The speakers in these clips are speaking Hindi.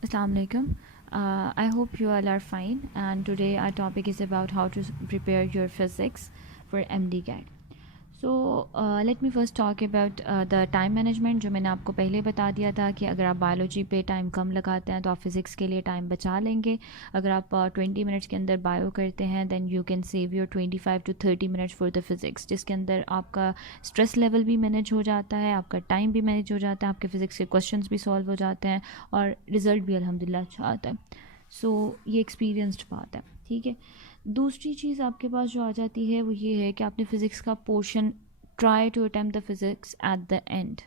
Assalamu alaikum. I hope you all are fine, and today our topic is about how to prepare your physics for MD CAT. So let me first talk about the time management. जो मैंने आपको पहले बता दिया था कि अगर आप बायोलॉजी पे टाइम कम लगाते हैं तो आप फिज़िक्स के लिए टाइम बचा लेंगे। अगर आप 20 मिनट्स के अंदर बायो करते हैं then you can save your 25 to 30 minutes for the physics, जिसके अंदर आपका स्ट्रेस लेवल भी मैनेज हो जाता है, आपका टाइम भी मैनेज हो जाता है, आपके फ़िज़िक्स के क्वेश्चन भी सॉल्व हो जाते हैं और रिज़ल्ट भी अल्हम्दुलिल्लाह अच्छा आता है। सो ये एक्सपीरियंस्ड बात है, ठीक है। दूसरी चीज़ आपके पास जो आ जाती है वो ये है कि आपने फ़िज़िक्स का portion try to attempt the physics at the end.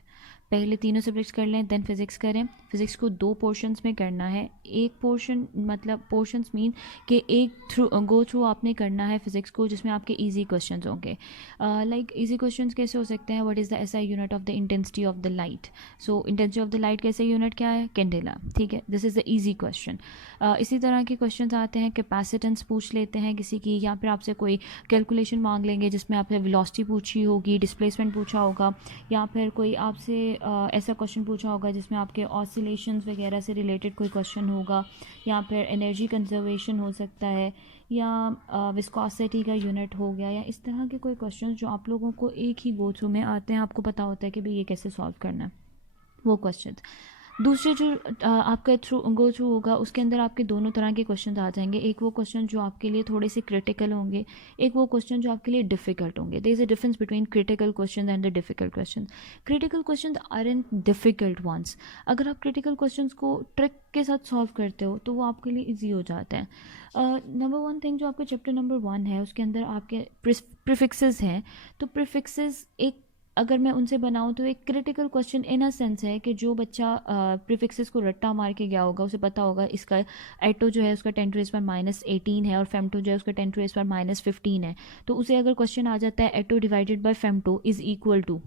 पहले तीनों सब्जेक्ट्स कर लें देन फिज़िक्स करें। फिज़िक्स को 2 पोर्शंस में करना है। एक पोर्शन मतलब पोर्शंस मीन कि एक गो थ्रू आपने करना है फिज़िक्स को जिसमें आपके इजी क्वेश्चंस होंगे। लाइक इजी क्वेश्चंस कैसे हो सकते हैं? What is the SI unit of the intensity of the light? So intensity of the light का एसआई यूनिट क्या है? कैंडेला, ठीक है। This is the easy question. इसी तरह के क्वेश्चन आते हैं, कैपेसिटेंस पूछ लेते हैं किसी की, या फिर आपसे कोई कैलकुलेशन मांग लेंगे जिसमें आपसे वेलोसिटी पूछी होगी, डिस्प्लेसमेंट पूछा होगा, या फिर कोई आपसे ऐसा क्वेश्चन पूछा होगा जिसमें आपके ऑसिलेशंस वगैरह से रिलेटेड कोई क्वेश्चन होगा, या फिर एनर्जी कंजर्वेशन हो सकता है, या विस्कोसिटी का यूनिट हो गया, या इस तरह के कोई क्वेश्चन जो आप लोगों को एक ही गो थ्रू में आते हैं, आपको पता होता है कि भाई ये कैसे सॉल्व करना है वो क्वेश्चन। दूसरे जो आपका गो थ्रू होगा उसके अंदर आपके दोनों तरह के क्वेश्चन आ जाएंगे। एक वो क्वेश्चन जो आपके लिए थोड़े से क्रिटिकल होंगे, एक वो क्वेश्चन जो आपके लिए डिफ़िकल्ट होंगे। There is a difference between critical question and the difficult question. Critical question are in difficult ones. अगर आप क्रिटिकल क्वेश्चन को ट्रिक के साथ सॉल्व करते हो तो वो आपके लिए ईजी हो जाते हैं। नंबर 1 थिंग जो आपका चैप्टर नंबर 1 है उसके अंदर आपके प्रीफिक्सेस हैं। तो प्रीफिक्सेस एक अगर मैं उनसे बनाऊँ तो एक critical question in a sense है कि जो बच्चा प्रीफिक्सेस को रट्टा मार के गया होगा उसे पता होगा इसका एटो जो है उसका 10⁻⁻18 है और फेमटो जो है उसका 10⁻⁻15 है। तो उसे अगर क्वेश्चन आ जाता है atto divided by femto is equal to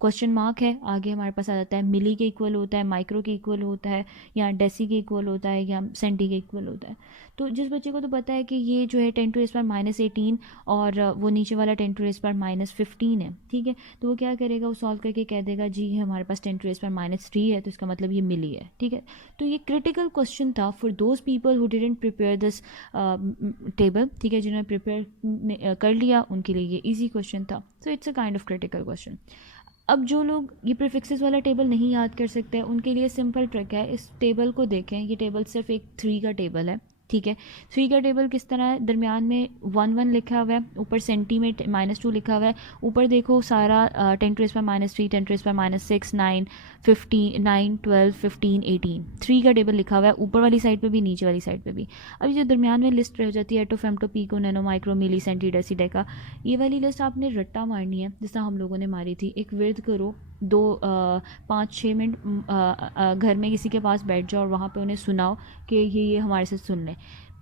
question mark है, आगे हमारे पास आ जाता है मिली के इक्वल होता है, माइक्रो के इक्वल होता है, या डेसी के इक्वल होता है, या सेंटी के इक्वल होता है। तो जिस बच्चे को तो पता है कि ये जो है 10⁻⁻18 और वो नीचे वाला 10⁻⁻15 है, ठीक है। तो वो क्या करेगा, वो सॉल्व करके कह देगा जी हमारे पास 10⁻³ है तो इसका मतलब ये मिली है, ठीक है। तो ये क्रिटिकल क्वेश्चन था for those people who didn't prepare this table, ठीक है। जिन्होंने प्रिपेयर कर लिया उनके लिए ये ईजी क्वेश्चन था। So it's a kind of critical question. अब जो लोग ये प्रीफिक्सेस वाला टेबल नहीं याद कर सकते उनके लिए सिंपल ट्रिक है, इस टेबल को देखें। ये टेबल सिर्फ एक 3 का टेबल है, ठीक है। 3 का टेबल किस तरह है? दरमियान में 1 1 लिखा हुआ है, ऊपर सेंटी में -2 लिखा हुआ है, ऊपर देखो सारा 10⁻³ 10⁻⁶ 9 15 9 12 15 18 3 का टेबल लिखा हुआ है, ऊपर वाली साइड पे भी नीचे वाली साइड पे भी। अभी जो दरमियान में लिस्ट रह जाती है एटो फेमटो पीको नैनो माइक्रो मिली सेंटी डेसी डेका, ये वाली लिस्ट आपने रट्टा मारनी है जिस तरह हम लोगों ने मारी थी। एक विर्द करो, 5 6 मिनट घर में किसी के पास बैठ जाओ और वहाँ पे उन्हें सुनाओ कि ये हमारे से सुन लें।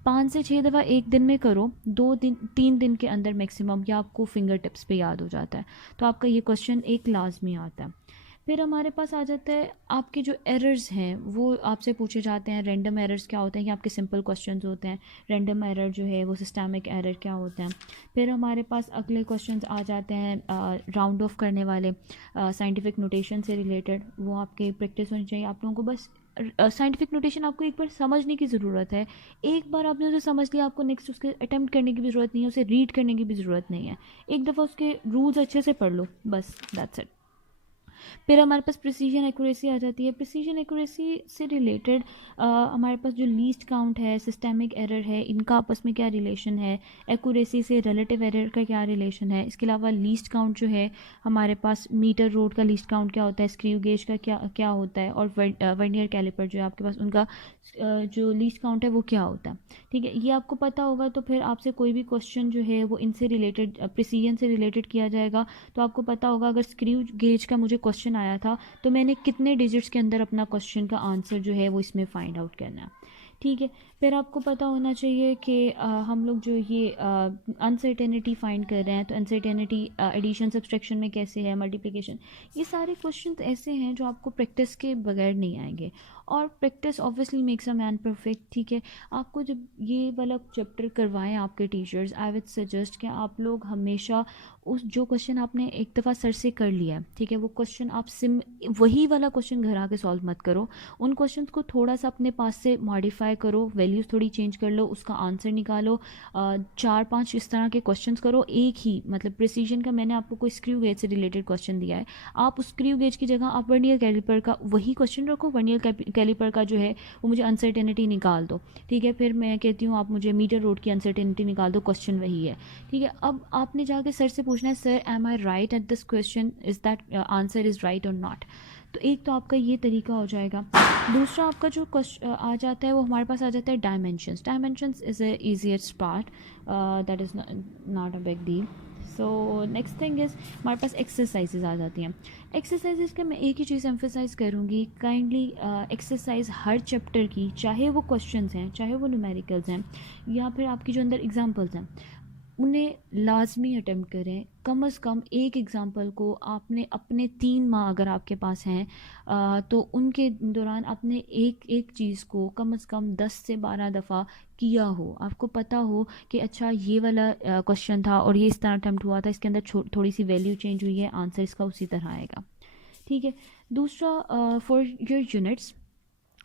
5 से 6 दफ़ा एक दिन में करो, 2 दिन 3 दिन के अंदर मैक्सिमम या आपको फिंगर टिप्स पे याद हो जाता है। तो आपका ये क्वेश्चन एक लाजमी आता है। फिर हमारे पास आ जाता है आपके जो एरर्स हैं वो आपसे पूछे जाते हैं। रैंडम एरर्स क्या होते हैं? ये आपके सिंपल क्वेश्चंस होते हैं। रैंडम एरर जो है वो सिस्टमिक एरर क्या होता है? फिर हमारे पास अगले क्वेश्चंस आ जाते हैं राउंड ऑफ करने वाले, साइंटिफिक नोटेशन से रिलेटेड। वो आपके प्रैक्टिस होनी चाहिए आप लोगों को। बस साइंटिफिक नोटेशन आपको एक बार समझने की ज़रूरत है। एक बार आपने उसे समझ लिया, आपको नेक्स्ट उसके अटैम्प्ट करने की भी ज़रूरत नहीं है, उसे रीड करने की भी ज़रूरत नहीं है। एक दफ़ा उसके रूल्स अच्छे से पढ़ लो, बस दैट्स इट। फिर हमारे पास प्रिसीजन एक्यूरेसी आ जाती है। प्रिसीजन एक्यूरेसी से रिलेटेड हमारे पास जो लीस्ट काउंट है, सिस्टमिक एरर है, इनका आपस में क्या रिलेशन है, एक्यूरेसी से रिलेटिव एरर का क्या रिलेशन है। इसके अलावा लीस्ट काउंट जो है हमारे पास मीटर रोड का लीस्ट काउंट क्या होता है, स्क्रू गेज का क्या क्या होता है, और वर्नियर कैलिपर जो है आपके पास उनका जो लीस्ट काउंट है वो क्या होता है, ठीक है। ये आपको पता होगा तो फिर आपसे कोई भी क्वेश्चन जो है वो इनसे रिलेटेड, प्रिसीजन से रिलेटेड किया जाएगा। तो आपको पता होगा अगर स्क्रू गेज का मुझे क्वेश्चन आया था तो मैंने कितने डिजिट्स के अंदर अपना क्वेश्चन का आंसर जो है वो इसमें फाइंड आउट करना है, ठीक है। फिर आपको पता होना चाहिए कि हम लोग जो ये अनसर्टेनिटी फाइंड कर रहे हैं तो अनसर्टेनिटी एडिशन सब्सट्रैक्शन में कैसे है, मल्टीप्लिकेशन, ये सारे क्वेश्चन ऐसे हैं जो आपको प्रैक्टिस के बगैर नहीं आएंगे। और practice obviously makes a man perfect, ठीक है। आपको जब ये वाला चैप्टर करवाएं आपके टीचर्स, आई वुड सजेस्ट कि आप लोग हमेशा उस जो क्वेश्चन आपने एक दफ़ा सर से कर लिया है, ठीक है, वो क्वेश्चन आप वही वाला क्वेश्चन घर आके सॉल्व मत करो। उन क्वेश्चंस को थोड़ा सा अपने पास से मॉडिफाई करो, वैल्यूज़ थोड़ी चेंज कर लो, उसका आंसर निकालो। 4-5 इस तरह के क्वेश्चंस करो एक ही, मतलब प्रिसीजन का मैंने आपको कोई स्क्रू गेज से रिलेटेड क्वेश्चन दिया है, आप उस स्क्रू गेज की जगह आप वर्नियर कैलिपर का वही क्वेश्चन रखो, वर्नियर कैलिपर का जो है वो मुझे अनसर्टेनिटी निकाल दो, ठीक है। फिर मैं कहती हूँ आप मुझे मीटर रोड की अनसर्टेनिटी निकाल दो, क्वेश्चन वही है, ठीक है। अब आपने जाके सर से पूछना है, sir am I right at this question, is that answer is right और नॉट। तो एक तो आपका ये तरीका हो जाएगा। दूसरा आपका जो क्वेश्चन आ जाता है वो हमारे पास आ जाता है dimensions. Dimensions is a easiest part, that is not a big deal. So next thing is हमारे पास एक्सरसाइजेज आ जाती हैं। एक्सरसाइजेज का मैं एक ही चीज़ एम्फेसाइज करूँगी, काइंडली एक्सरसाइज हर चैप्टर की, चाहे वो क्वेश्चंस हैं, चाहे वो न्यूमेरिकल्स हैं, या फिर आपकी जो अंदर एग्जांपल्स हैं, उन्हें लाजमी अटेम्प्ट करें। कम से कम एक एग्ज़ाम्पल को आपने अपने 3 माह अगर आपके पास हैं, तो उनके दौरान आपने एक एक चीज़ को कम से कम 10 से 12 दफ़ा किया हो, आपको पता हो कि अच्छा ये वाला क्वेश्चन था और ये इस तरह अटेम्प्ट हुआ था, इसके अंदर थोड़ी सी वैल्यू चेंज हुई है, आंसर इसका उसी तरह आएगा, ठीक है। दूसरा, फॉर योर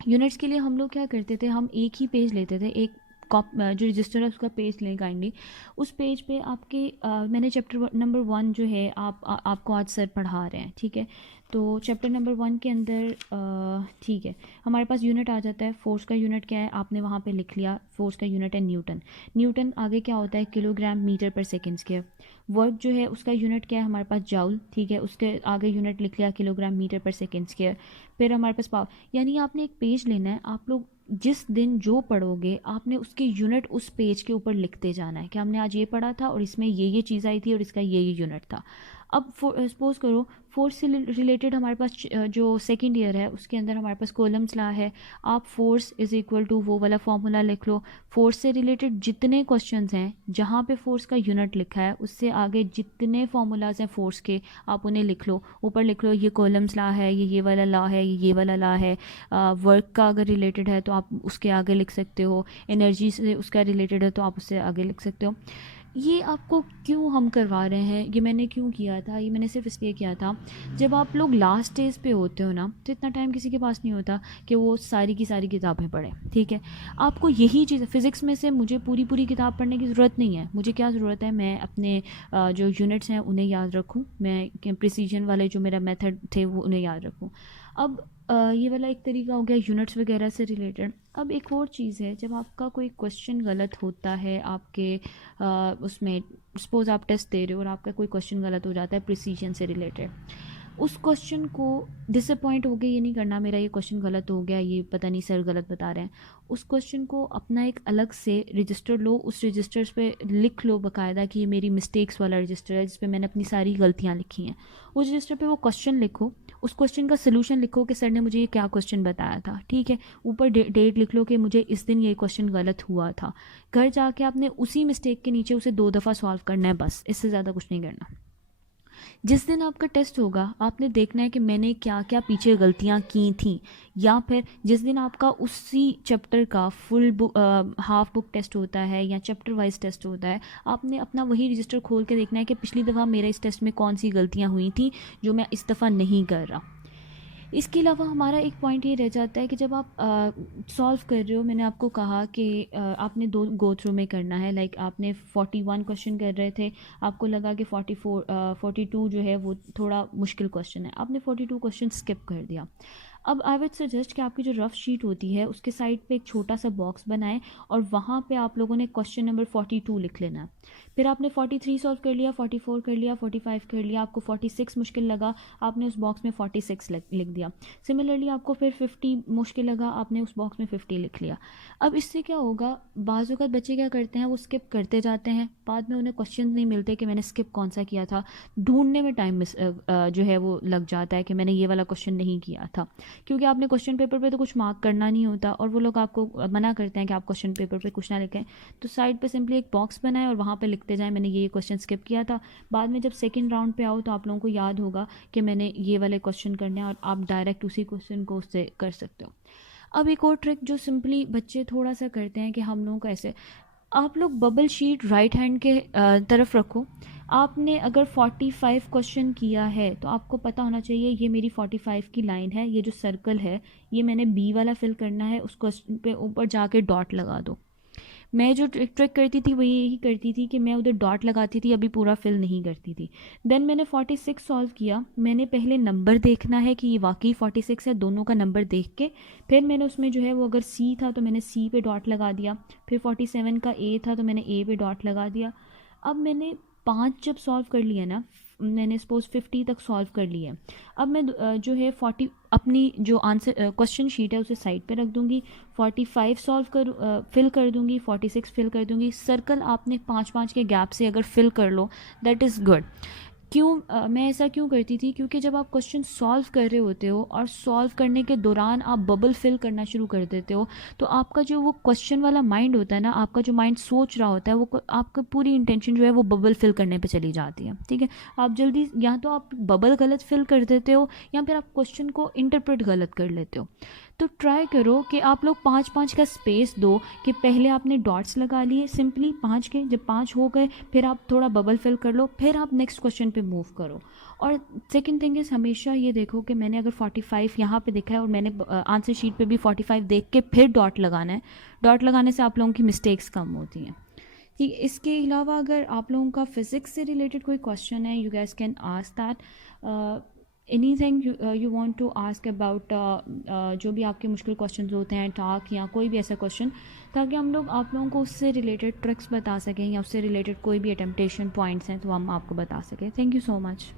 यूनिट्स के लिए हम लोग क्या करते थे, हम एक ही पेज लेते थे, एक जो रजिस्टर है उसका पेज लें काइंडली। उस पेज पे आपके मैंने चैप्टर नंबर 1 जो है आपको आज सर पढ़ा रहे हैं, ठीक है। तो चैप्टर नंबर 1 के अंदर ठीक है, हमारे पास यूनिट आ जाता है, फोर्स का यूनिट क्या है आपने वहाँ पे लिख लिया, फोर्स का यूनिट है न्यूटन। न्यूटन आगे क्या होता है, किलोग्राम मीटर पर सेकेंड स्क्वायर। वर्क जो है उसका यूनिट क्या है हमारे पास, जाउल, ठीक है, उसके आगे यूनिट लिख लिया किलोग्राम मीटर पर सेकेंड स्क्वायर। फिर हमारे पास पावर, यानी आपने एक पेज लेना है, आप लोग जिस दिन जो पढ़ोगे आपने उसके यूनिट उस पेज के ऊपर लिखते जाना है कि हमने आज ये पढ़ा था और इसमें ये चीज़ आई थी और इसका ये यूनिट था। अब सपोज करो फोर्स से रिलेटेड हमारे पास जो सेकंड ईयर है उसके अंदर हमारे पास कॉलम्स ला है, आप फोर्स इज़ इक्वल टू वो वाला फॉर्मूला लिख लो। फोर्स से रिलेटेड जितने क्वेश्चंस हैं जहाँ पे फोर्स का यूनिट लिखा है उससे आगे जितने फार्मूलाज हैं फोर्स के आप उन्हें लिख लो, ऊपर लिख लो ये कॉलम्स ला है, ये वाला ला है, ये वाला ला है। वर्क का अगर रिलेटेड है तो आप उसके आगे लिख सकते हो, एनर्जी से उसका रिलेटेड है तो आप उससे आगे लिख सकते हो। ये आपको क्यों हम करवा रहे हैं, ये मैंने क्यों किया था, ये मैंने सिर्फ इसलिए किया था, जब आप लोग लास्ट स्टेज पे होते हो ना तो इतना टाइम किसी के पास नहीं होता कि वो सारी की सारी किताबें पढ़े, ठीक है। आपको यही चीज़ फ़िज़िक्स में से मुझे पूरी पूरी किताब पढ़ने की ज़रूरत नहीं है, मुझे क्या ज़रूरत है, मैं अपने जो यूनिट्स हैं उन्हें याद रखूँ, मैं प्रिसीजन वाले जो मेरा मेथड थे वो उन्हें याद रखूँ। अब ये वाला एक तरीका हो गया यूनिट्स वगैरह से रिलेटेड। अब एक और चीज़ है, जब आपका कोई क्वेश्चन गलत होता है आपके उसमें, सपोज़ आप टेस्ट दे रहे हो और आपका कोई क्वेश्चन गलत हो जाता है प्रिसीजन से रिलेटेड, उस क्वेश्चन को डिसअपॉइंट हो गया ये नहीं करना मेरा ये क्वेश्चन गलत हो गया, ये पता नहीं सर गलत बता रहे हैं। उस क्वेश्चन को अपना एक अलग से रजिस्टर लो, उस रजिस्टर्स पे लिख लो बाकायदा कि ये मेरी मिस्टेक्स वाला रजिस्टर है जिस पे मैंने अपनी सारी गलतियाँ लिखी हैं। उस रजिस्टर पे वो क्वेश्चन लिखो, उस क्वेश्चन का सलूशन लिखो कि सर ने मुझे ये क्या क्वेश्चन बताया था, ठीक है। ऊपर डेट लिख लो कि मुझे इस दिन ये क्वेश्चन गलत हुआ था। घर जाके आपने उसी मिस्टेक के नीचे उसे 2 दफ़ा सॉल्व करना है, बस इससे ज़्यादा कुछ नहीं करना। जिस दिन आपका टेस्ट होगा आपने देखना है कि मैंने क्या क्या पीछे गलतियाँ की थी, या फिर जिस दिन आपका उसी चैप्टर का full book half book test होता है या चैप्टर वाइज टेस्ट होता है, आपने अपना वही रजिस्टर खोल के देखना है कि पिछली दफ़ा मेरा इस टेस्ट में कौन सी गलतियाँ हुई थी जो मैं इस दफ़ा नहीं कर रहा। इसके अलावा हमारा एक पॉइंट ये रह जाता है कि जब आप सॉल्व कर रहे हो, मैंने आपको कहा कि आपने 2 गो थ्रू में करना है, लाइक आपने 41 क्वेश्चन कर रहे थे, आपको लगा कि 42 जो है वो थोड़ा मुश्किल क्वेश्चन है, आपने 42 क्वेश्चन स्किप कर दिया। अब आई वुड सजेस्ट कि आपकी जो रफ़ शीट होती है उसके साइड पे एक छोटा सा बॉक्स बनाएं और वहाँ पे आप लोगों ने क्वेश्चन नंबर 42 लिख लेना है। फिर आपने 43 सॉल्व कर लिया, 44 कर लिया, 45 कर लिया, आपको 46 मुश्किल लगा, आपने उस बॉक्स में 46 लिख दिया। सिमिलरली आपको फिर 50 मुश्किल लगा, आपने उस बॉक्स में 50 लिख लिया। अब इससे क्या होगा, बाज़ औक़ात बच्चे क्या करते हैं वो स्किप करते जाते हैं, बाद में उन्हें क्वेश्चन नहीं मिलते कि मैंने स्किप कौन सा किया था, ढूंढने में टाइम जो है वो लग जाता है कि मैंने ये वाला क्वेश्चन नहीं किया था, क्योंकि आपने क्वेश्चन पेपर पे तो कुछ मार्क करना नहीं होता और वो लोग आपको मना करते हैं कि आप क्वेश्चन पेपर पे कुछ ना लिखें। तो साइड पे सिंपली एक बॉक्स बनाएं और वहाँ पे लिखते जाएं मैंने ये क्वेश्चन स्किप किया था। बाद में जब सेकंड राउंड पे आओ तो आप लोगों को याद होगा कि मैंने ये वाले क्वेश्चन करने हैं और आप डायरेक्ट उसी क्वेश्चन को उससे कर सकते हो। अब एक और ट्रिक जो सिंपली बच्चे थोड़ा सा करते हैं कि हम लोगों को ऐसे, आप लोग बबल शीट राइट हैंड के तरफ रखो। आपने अगर 45 क्वेश्चन किया है तो आपको पता होना चाहिए ये मेरी 45 की लाइन है, ये जो सर्कल है ये मैंने बी वाला फिल करना है, उस क्वेश्चन पे ऊपर जाके डॉट लगा दो। मैं जो ट्रिक करती थी वो यही करती थी कि मैं उधर डॉट लगाती थी, अभी पूरा फिल नहीं करती थी। देन मैंने 46 सॉल्व किया, मैंने पहले नंबर देखना है कि ये वाकई 46 है, दोनों का नंबर देख के फिर मैंने उसमें जो है वो अगर सी था तो मैंने सी पे डॉट लगा दिया, फिर 47 का ए था तो मैंने ए पे डॉट लगा दिया। अब मैंने 5 जब सॉल्व कर लिया ना, मैंने सपोज 50 तक सॉल्व कर लिया, अब मैं जो है 40 अपनी जो आंसर क्वेश्चन शीट है उसे साइड पे रख दूंगी, 45 सॉल्व कर फिल कर दूंगी, 46 फिल कर दूंगी। सर्कल आपने 5-5 के गैप से अगर फिल कर लो दैट इज़ गुड। क्यों मैं ऐसा क्यों करती थी, क्योंकि जब आप क्वेश्चन सॉल्व कर रहे होते हो और सॉल्व करने के दौरान आप बबल फिल करना शुरू कर देते हो, तो आपका जो वो क्वेश्चन वाला माइंड होता है ना, आपका जो माइंड सोच रहा होता है वो आपका पूरी इंटेंशन जो है वो बबल फिल करने पे चली जाती है। ठीक है, आप जल्दी या तो आप बबल गलत फिल कर देते हो या फिर आप क्वेश्चन को इंटरप्रेट गलत कर लेते हो। तो ट्राई करो कि आप लोग 5-5 का स्पेस दो, कि पहले आपने डॉट्स लगा लिए सिंपली 5 के, जब 5 हो गए फिर आप थोड़ा बबल फिल कर लो, फिर आप नेक्स्ट क्वेश्चन पे मूव करो। और सेकंड थिंग इज़ हमेशा ये देखो कि मैंने अगर 45 यहाँ पे देखा है और मैंने आंसर शीट पे भी 45 देख के फिर डॉट लगाना है, डॉट लगाने से आप लोगों की मिस्टेक्स कम होती हैं। ठीक, इसके अलावा अगर आप लोगों का फिज़िक्स से रिलेटेड कोई क्वेश्चन है, you guys can ask that. Anything you want to ask about, जो भी आपके मुश्किल क्वेश्चन होते हैं, टॉक या कोई भी ऐसा क्वेश्चन, ताकि हम लोग आप लोगों को उससे रिलेटेड ट्रिक्स बता सकें या उससे रिलेटेड कोई भी अटेम्पटेशन पॉइंट्स हैं तो हम आपको बता सकें। Thank you so much.